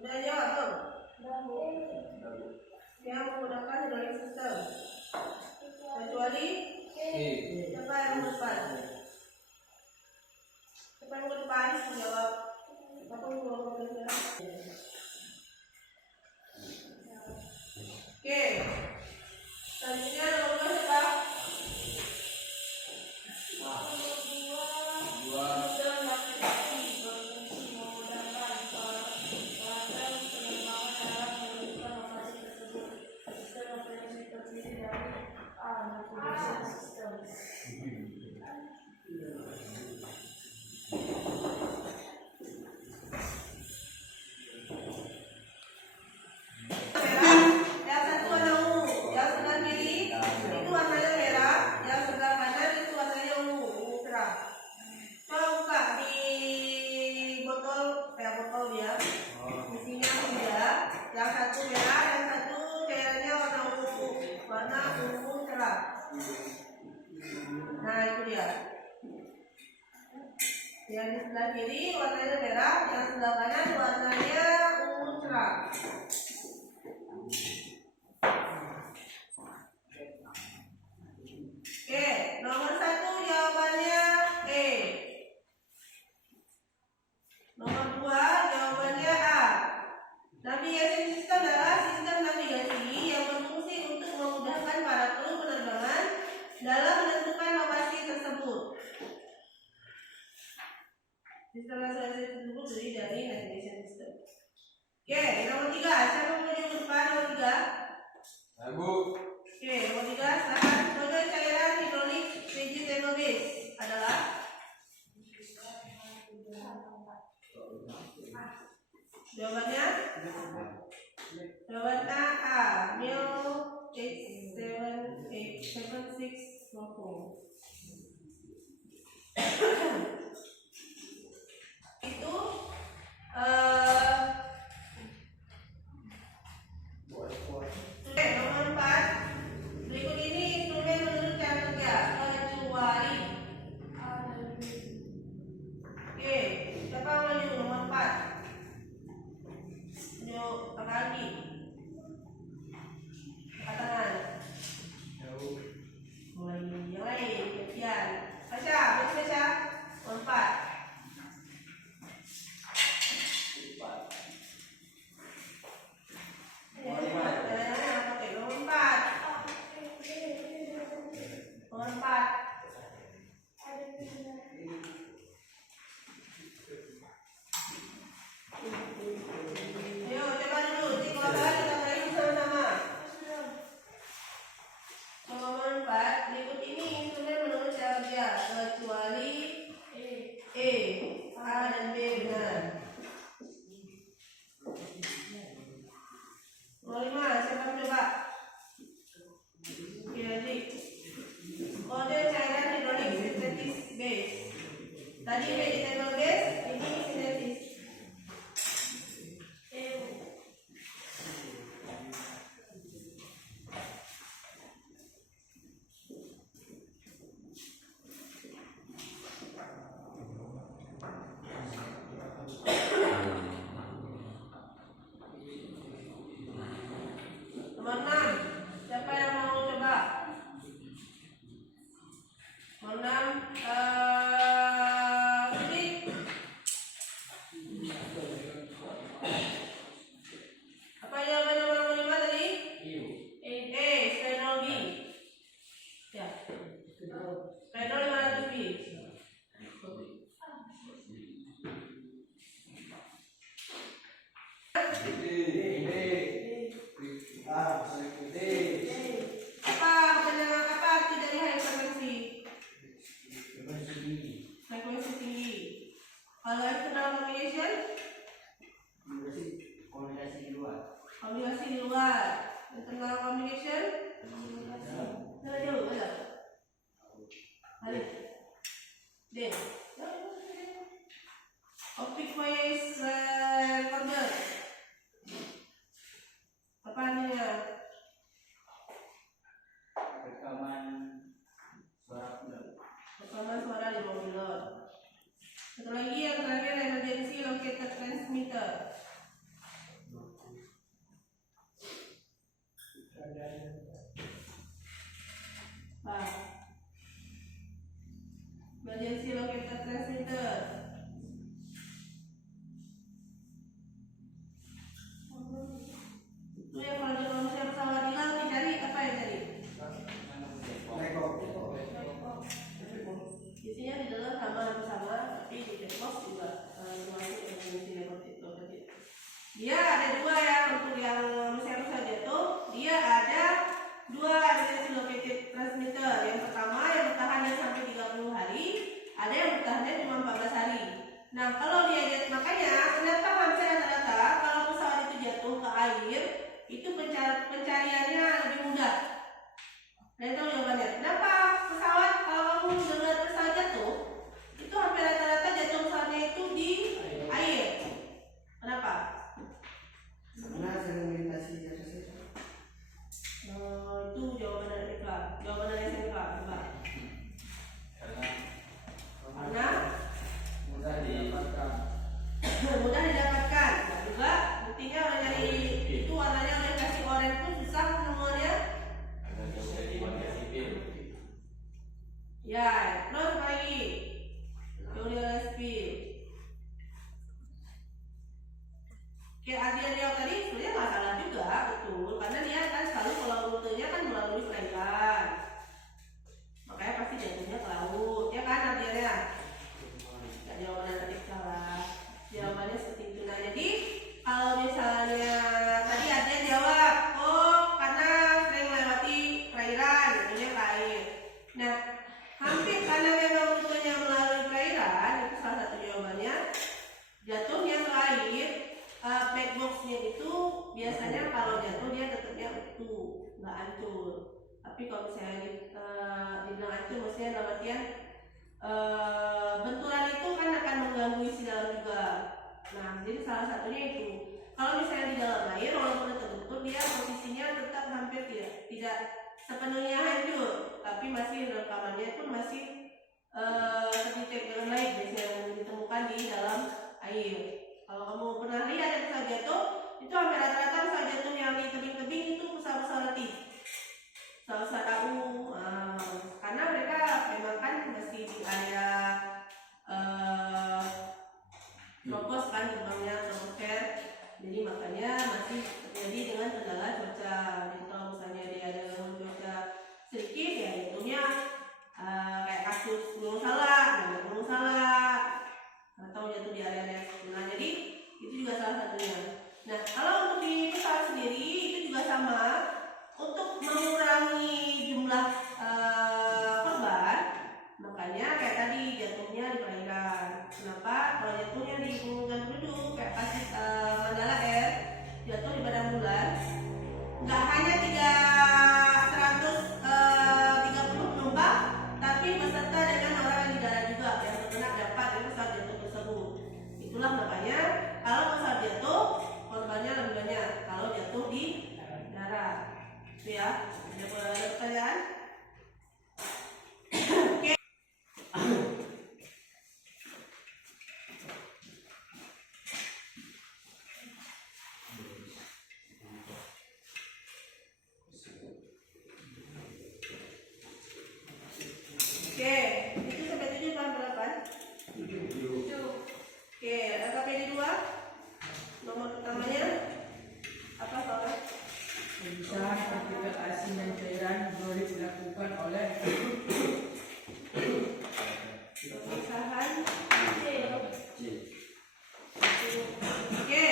Udah jawab tuh. Yang menggunakan hydraulic system kecuali siapa yang nomor depan? Siapa yang nomor depan? Jawab. Apa yang nomor depan? Oke. Selanjutnya nomor dua siapa? Nah itu dia. Yang di sebelah kiri warnanya merah, yang sebelah kanan warnanya ungu cerah. Oke, nomor 1 jawabannya E. Nomor 2 jawabannya A. Navigasi sistem adalah sistem navigasi yang berfungsi untuk memudahkan para kru penerbangan dalam menentukan lokasi tersebut. Sistem navigasi tersebut terdiri dari navigation system. Oke, nomor 3. Siapa mau maju ke depan? Nomor 3. Ibu. Oke, nomor 3. Silakan. Kode cairan hidrolik rigid thermal base adalah jawabannya? Jawabannya A. Mil 8787644. Itu oke, nomor 4. Berikut ini instrumen menurut cara kerja kecuali. Oke, siapa yang maju? Nomor 4. Yuk, kaki. Tangan. Mulai yang lain, sekian. Baca, baca. Nomor 4. Tadi vegetable base, ini sintetis. Nomor 6. Siapa yang mau coba? Nomor 6. Balik. Deh. Optic voice recorder. Apa artinya? Rekaman suara pilot. Rekaman suara di bawah pilot. Satu lagi yang terakhir, emergency locator transmitter. Emergency locator transmitter. Itu yang kalau misalnya pesawat hilang dicari apa ya tadi? Isinya di dalam sama, tapi di backbox juga masuk emergency locator. Dia ada dua ya, untuk yang misalnya pesawat jatuh, dia ada dua emergency locator transmitter. Yang pertama yang bertahannya sampai 30 hari, ada yang bertahannya cuma 14 hari. Nah, kalau dia jatuh, makanya kenapa hampir rata-rata kalau pesawat itu jatuh ke air, itu pencariannya lebih mudah. Dan tahu jawabannya? Kenapa pesawat, kalau kamu dengar pesawat jatuh, itu hampir rata-rata jatuh pesawatnya itu di air. Kenapa? Karena sering melintasi atas itu. Itu jawaban dari SMK. Jawaban dari SMK, coba. Karena mudah didapatkan. mudah didapatkan. Nah, juga buktinya orang nyari itu warnanya udah kasih oranye pun susah semuanya. Ada jauh dari warga sipil. Ya, terus apa lagi? Jauh dari warna sipil. Kayak Adrian tadi sebenarnya nggak salah juga, betul. Karena dia kan selalu kalau rutenya kan melalui perairan. Makanya pasti jatuhnya ke laut, ya kan Adrian ya? Nggak jawabannya tadi salah. Jawabannya seperti itu. Nah, jadi kalau misalnya tadi Adrian jawab, oh karena sering melewati perairan, jatuhnya ke air. Nah, hampir karena memang rutenya melalui perairan, itu salah satu jawabannya. Jatuhnya ke air, black box-nya itu biasanya kalau jatuh dia tetapnya utuh, nggak hancur. Tapi kalau misalnya dibilang hancur, maksudnya dalam artian benturan itu kan akan mengganggu isi dalam juga. Nah, jadi salah satunya itu. Kalau misalnya di dalam air, walaupun terbentur, dia posisinya tetap hampir tidak sepenuhnya hancur, tapi masih rekamannya pun masih terdetek dengan baik, biasanya yang ditemukan di dalam air. Kalau kamu pernah lihat yang pesawat jatuh, itu hampir rata-rata pesawat jatuh yang di tebing-tebing itu pesawat-pesawat latih, pesawat AU, karena mereka memang kan masih di area tropos kan, terbangnya troposfer, jadi makanya masih terjadi dengan kendala cuaca. Jadi kalau misalnya dia ada gangguan cuaca sedikit, ya jatuhnya kayak kasus gunung salah, atau jatuh di area-area. Nah, jadi itu juga salah satunya. Nah, kalau untuk di pesawat sendiri itu juga sama, untuk mengurangi jumlah korban, makanya kayak tadi jatuhnya di perairan. Kenapa? Kalau jatuhnya di pegunungan penduduk kayak kasus Mandala Air jatuh di badan bulan, nggak hanya 330 penumpang, tapi beserta dengan orang yang di darat juga yang terkena dampak dari pesawat jatuh tersebut. Itulah makanya kalau pesawat jatuh korbannya lebih banyak kalau jatuh di darat. Itu ya. Ada pertanyaan? Oke. Oke, itu sampai 7 paham berapa? 7. Oke, LKPD 2. Nomor pertamanya apa soalnya? Pemisahan partikel asin dan cairan boleh dilakukan oleh Pemisahan. Oke,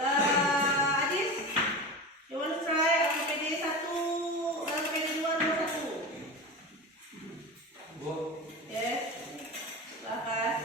Adis, you want to try LKPD 1, LKPD 2 nomor 1. Oke, silakan.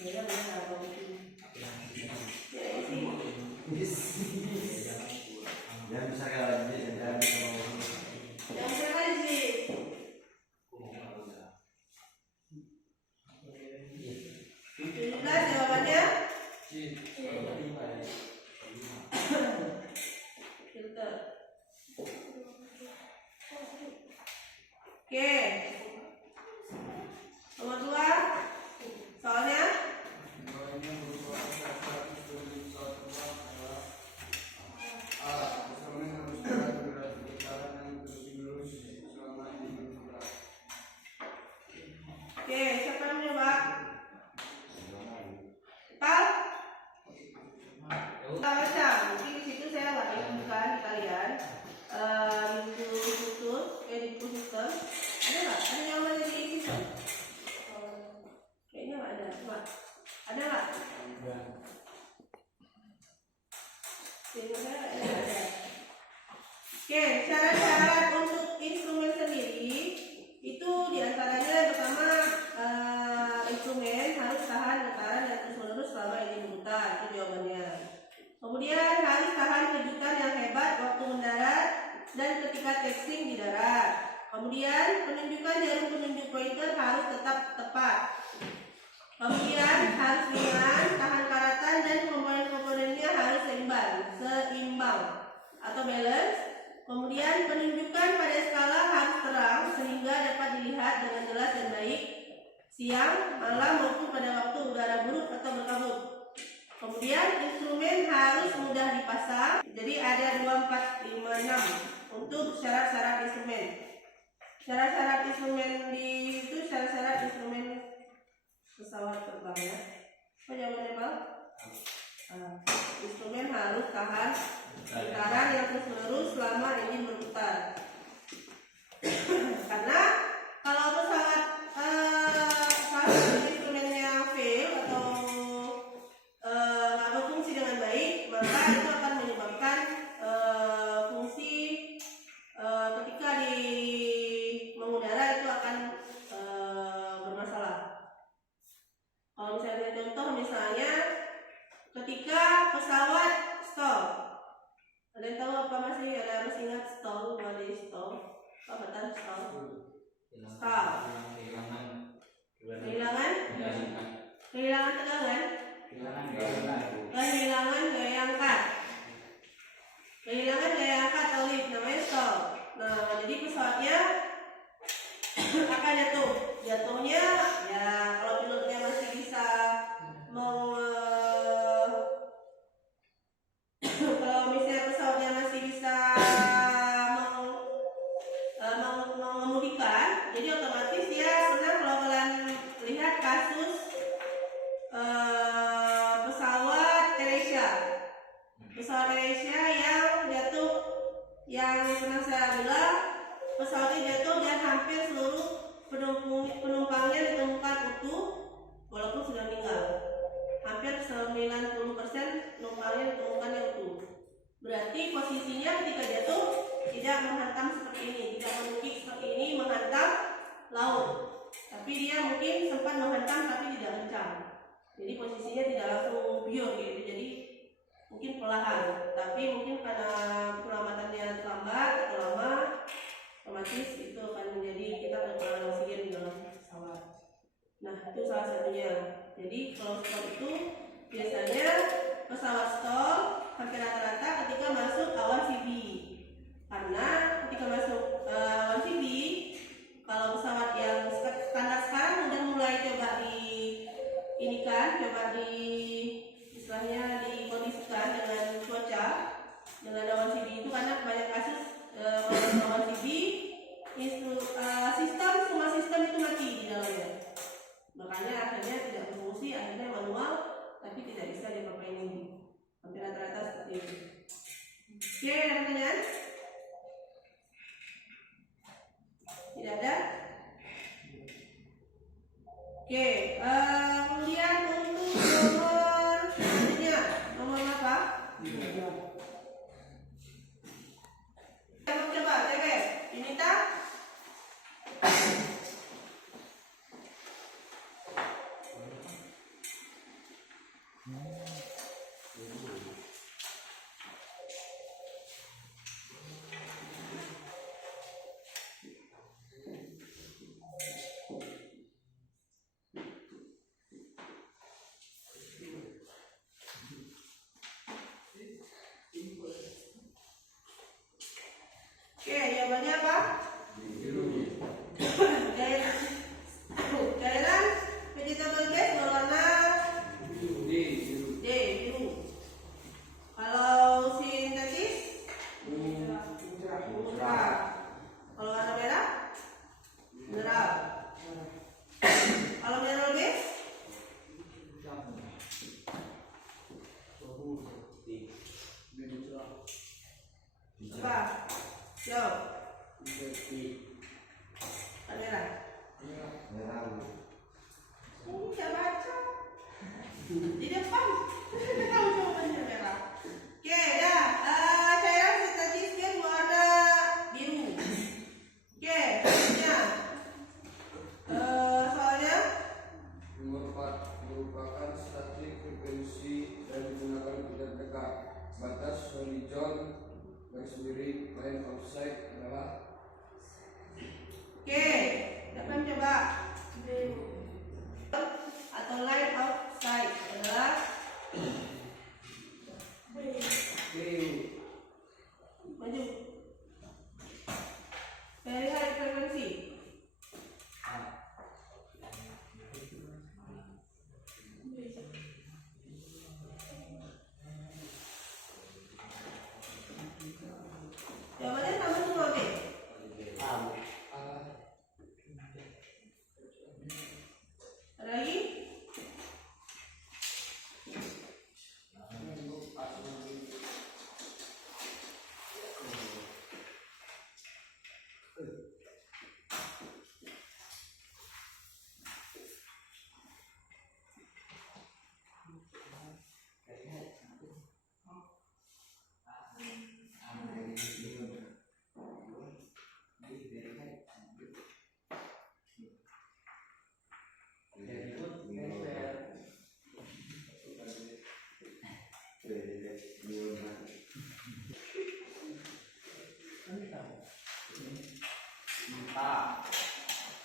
Ya, benar apa itu? Yang bisa kalau yang bisa mau Yang berapa sih? Jelas jawabannya? Filter. Oke. Nomor 2. Soalnya oke, siapa yang mencoba? Pak? Baca, mungkin di situ saya nggak tunjukkan di kalian di buku khusus, di buku sistem. Ada nggak? Ada yang mana di sistem? Kayaknya nggak ada. Coba. Ada nggak? Sehingga saya nggak ada. Oke, syarat-syarat untuk instrumen sendiri itu diantaranya pertama instrumen harus tahan getaran dan terus-menerus selama ini berputar, itu jawabannya. Kemudian harus tahan kejutan yang hebat waktu mendarat dan ketika texting di darat. Kemudian penunjukan jarum penunjuk pointer harus tetap tepat. Kemudian harus ringan, tahan karatan dan komponen-komponennya harus seimbang atau balance. Kemudian penunjukan pada skala harus terang sehingga dapat dilihat dengan jelas dan baik siang, malam maupun pada waktu udara buruk atau berkabut. Kemudian instrumen harus mudah dipasang. Jadi ada 2, 4, 5, 6 untuk syarat-syarat instrumen. Syarat-syarat instrumen di itu syarat-syarat instrumen pesawat terbang ya. Apa jawabannya Pak? Instrumen harus tahan getaran yang terus-menerus selama ingin berputar. Karena kalau pesawat instrumennya fail atau nggak berfungsi dengan baik, maka itu akan menyebabkan fungsi ketika di mengudara itu akan bermasalah. Kalau misalnya contoh misalnya ketika pesawat stall, ada yang tahu apa masih ingat stall, what is stall? Apa betul stall? Stall. Kehilangan tegangan. Kehilangan gaya angkat. Kehilangan gaya angkat atau lift namanya stall. Nah, jadi pesawatnya akan jatuh. Jatuhnya ya kalau pilotnya masih bisa kalau misalnya pesawatnya masih bisa mengemudikan, jadi otomatis dia pernah kalau kalian lihat kasus pesawat AirAsia yang jatuh, yang pernah saya bilang pesawatnya jatuh dan hampir seluruh penumpangnya ditemukan utuh walaupun sudah meninggal. Hampir 90% penumpangnya ditemukan yang utuh. Berarti posisinya ketika jatuh tidak menghantam seperti ini, tidak menukik seperti ini menghantam laut. Tapi dia mungkin sempat menghantam tapi tidak kencang. Jadi posisinya tidak langsung biur gitu. Jadi mungkin perlahan. Tapi mungkin karena penyelamatannya terlambat atau lama, otomatis itu akan menjadi kita kekurangan oksigen di dalam pesawat. Nah, itu salah satunya. Jadi kalau stall itu biasanya pesawat stall hampir rata-rata ketika masuk awan CB. Karena ketika masuk awan CB, kalau pesawat yang standar sekarang udah mulai coba istilahnya dikondisikan dengan cuaca, dengan awan CB itu karena banyak kasus kalau awan CB semua sistem itu mati di dalamnya. Makanya akhirnya tidak berfungsi, akhirnya manual, tapi tidak bisa dipermainin. Hampir rata-rata seperti itu. Oke, ada pertanyaan? Tidak ada? Oke, kemudian untuk nomor selanjutnya, nomor apa? Coba, TW, Yunita. batas horizon garis miring line of sight adalah Oke, siapa yang coba? Atau line of sight adalah maju. Dari hari frekuensi. Jawabannya sama semua, oke? Ada lagi?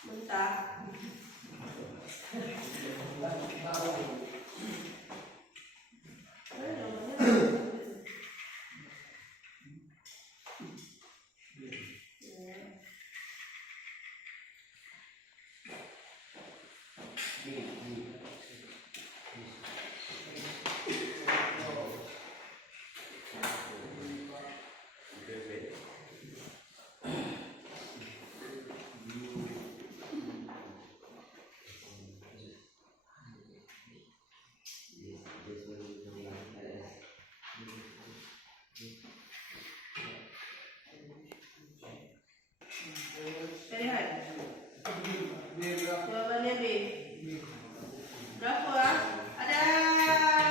Mentah. Lihat. Jawabannya B. Berapa? Ada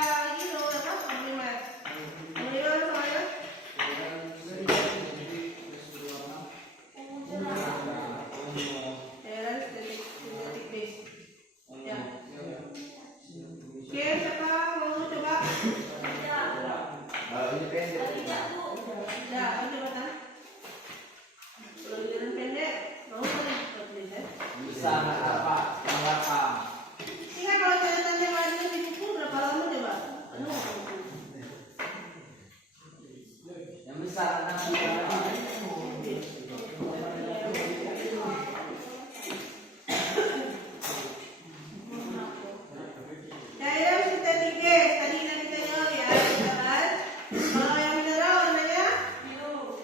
lagi loh apa? Komplimen. Komplimen semuanya? Cairan sintetik base. Ya. Oke, siapa mau coba? Ini pendek. Ya, coba tan. Kalau giliran pendek, mau kan? Bisa apa? Mengapa? Ini kan kalau catatannya warnanya di buku berapa lama coba? Anu. Yang besar nanti. Cairan sintetik gas tadi kita jawab ya, kan? Kalau yang mineral warnanya biru.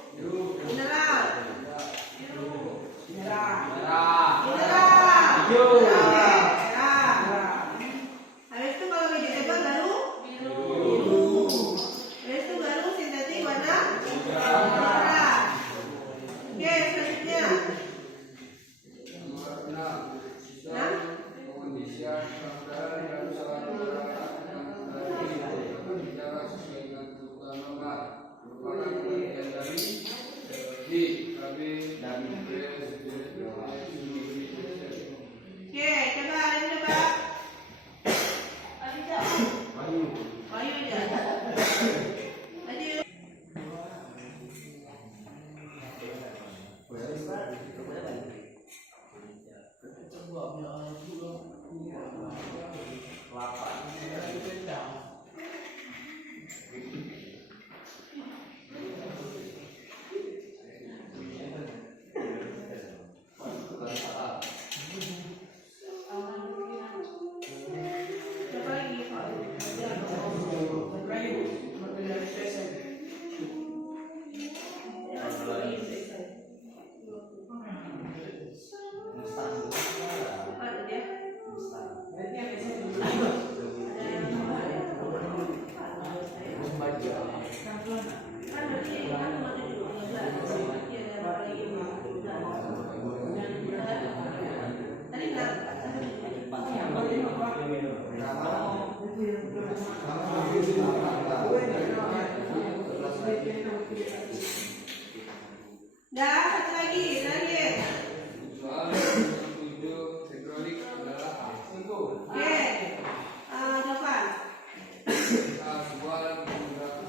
Mineral. Habis itu kalau vegetable baru biru. Habis itu baru sintetik warna merah. Oke, selanjutnya. nomor 6 sistem pengondisian standar dan saluran berbicara sesuai dengan kebutuhan normal merupakan penelitian dari KB dan Oke, coba ada yang coba. Bayu aja. Lanjut. Coba lagi, Pak. Ada dia. Dah, satu lagi, terakhir. soal 7 hidrolik adalah A. Oke, jawaban. A sebuah alat penggerak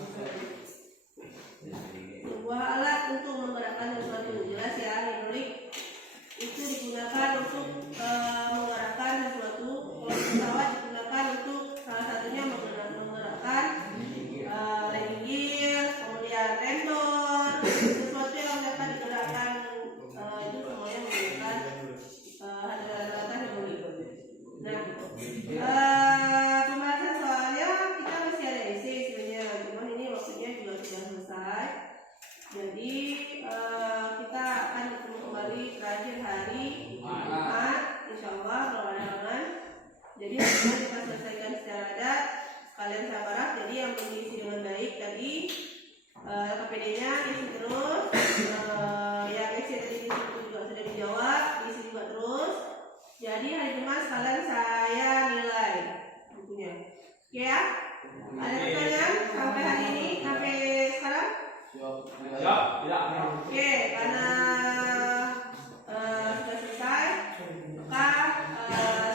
KPD-nya isi terus. Yang isi tadi di situ juga sudah dijawab, isi juga terus. Jadi hari Jumat sekalian saya nilai bukunya. Oke ya? Ada pertanyaan sampai hari ini, sampai sekarang? Siap. Tidak. Oke, karena sudah selesai, maka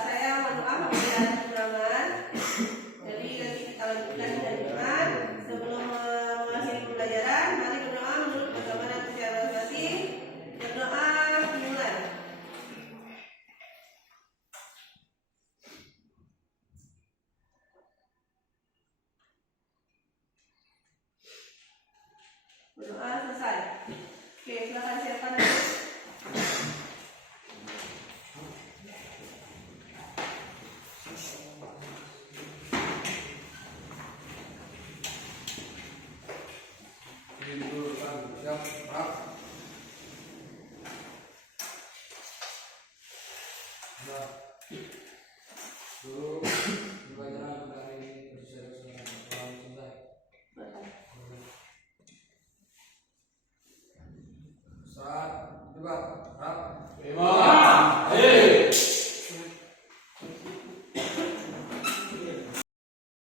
saya mohon maaf apabila ada kekurangan. Jadi nanti kita lanjutkan di hari Jumat. Sebelum mengakhiri pembelajaran, mari berdoa menurut bagaimana percaya masing-masing. Berdoa dimulai. Berdoa selesai. Oke, silakan siapkan aja. Ini dulu kan siap, Pak. Nah,